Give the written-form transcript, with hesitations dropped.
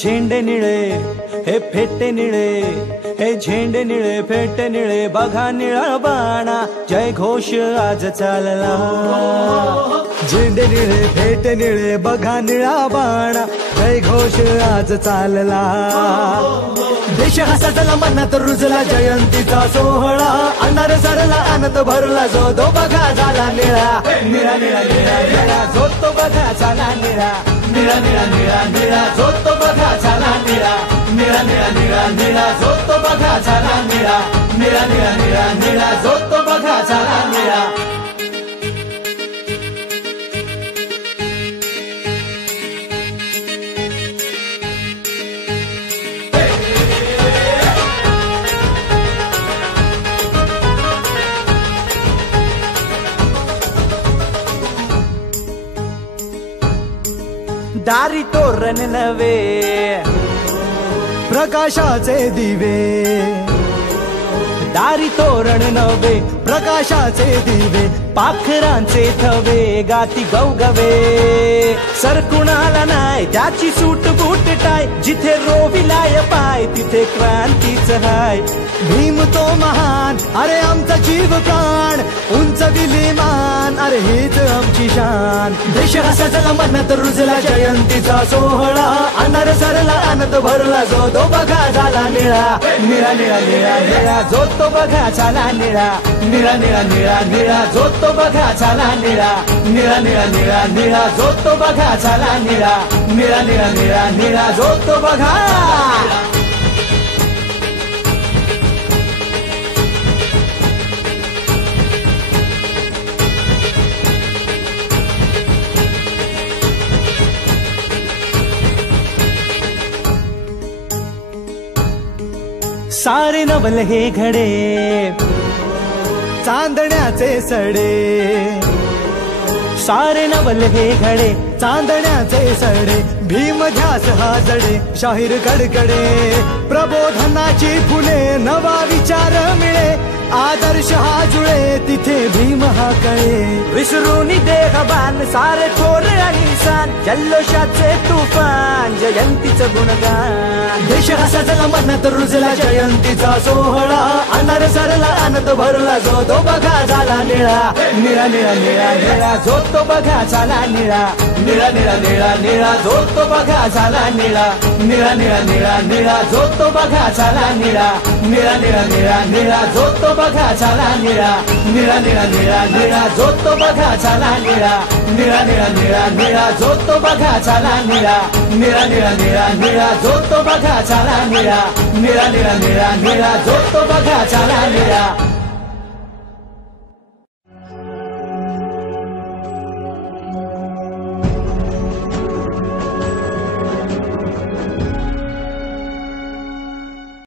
झेंडे निळे हे फेटे निळे, हे झेंडे निळे फेटे निळे, बघा निळा बाणा जय घोष आज चालला। झेंडे निळे फेटे निळे, बघा निळा बाणा जय घोष आज चालला। देश हा सजला मनात रुजला जयंतीचा सोहळा, अंधार सरला आनंद भरला जो तो बघा झाला निळा। निळा निळा निळा निळा जो तो बघा झाला निळा, निळा निळा निळा निळा जो तो बघा झाला निळा, निळा निळा निळा निळा जो तो बघा झाला निळा, निळा निळा निळा निळा जो तो बघा झाला निळा। दारी तोरण नवे प्रकाशाचे दिवे, दारी तोरण नवे प्रकाशाचे दिवे, पाखरांचे थवे गाती गवगवे। सर कुणाला नाय त्याची सूट बूट टाय, जिथे रोविलाय पाय तिथे क्रांतीच हाय। भीम तो महान अरे आमचा जीव प्राण, उंच विलीमान अरे हेच आमची शान। देश हा सजला मनात रुजला जयंतीचा सोहळा, अंधार सरला आनंद भरला जो तो बघा झाला निळा। निळा निळा निळा निळा जो तो बघा झाला निळा, निळा निळा निळा निळा जो तो बघा झाला निळा, निळा निळा निळा निळा जो तो बघा झाला निळा, निळा निळा निळा निळा जो तो बघा। सारे नवल हे घडे चांदण्याचे सडे, सारे नवल हे घडे चांदण्याचे सडे, भीम ध्यास हा जडे शाहीर कडकडे। प्रबोधनाची फुले नवा विचार मिळे, आदर्श हा जुळे तिथे भीम हा कळे। विसरून देहबान सारे थोर आणि सान, जल्लोषाचे तुफान जयंतीचं गुणगान। देश हा सजला मनात रुजला जयंतीचा सोहळा, अंधार सरला आनंद भरला जो तो बघा झाला निळा। निळा निळा निळा निळा जो तो बघा झाला निळा, निळा निळा निळा निळा जो तो बघा झाला निळा, निळा निळा निळा निळा जो तो बघा झाला निळा, निळा निळा निळा निळा जो तो बघा झाला निळा, निळा निळा निळा निळा जो तो बघा झाला निळा, निळा निळा निळा निळा जो तो बघा झाला निळा, निळा निळा निळा निळा जो तो बघा झाला निळा, निळा निळा निळा निळा जो तो बघा झाला निळा।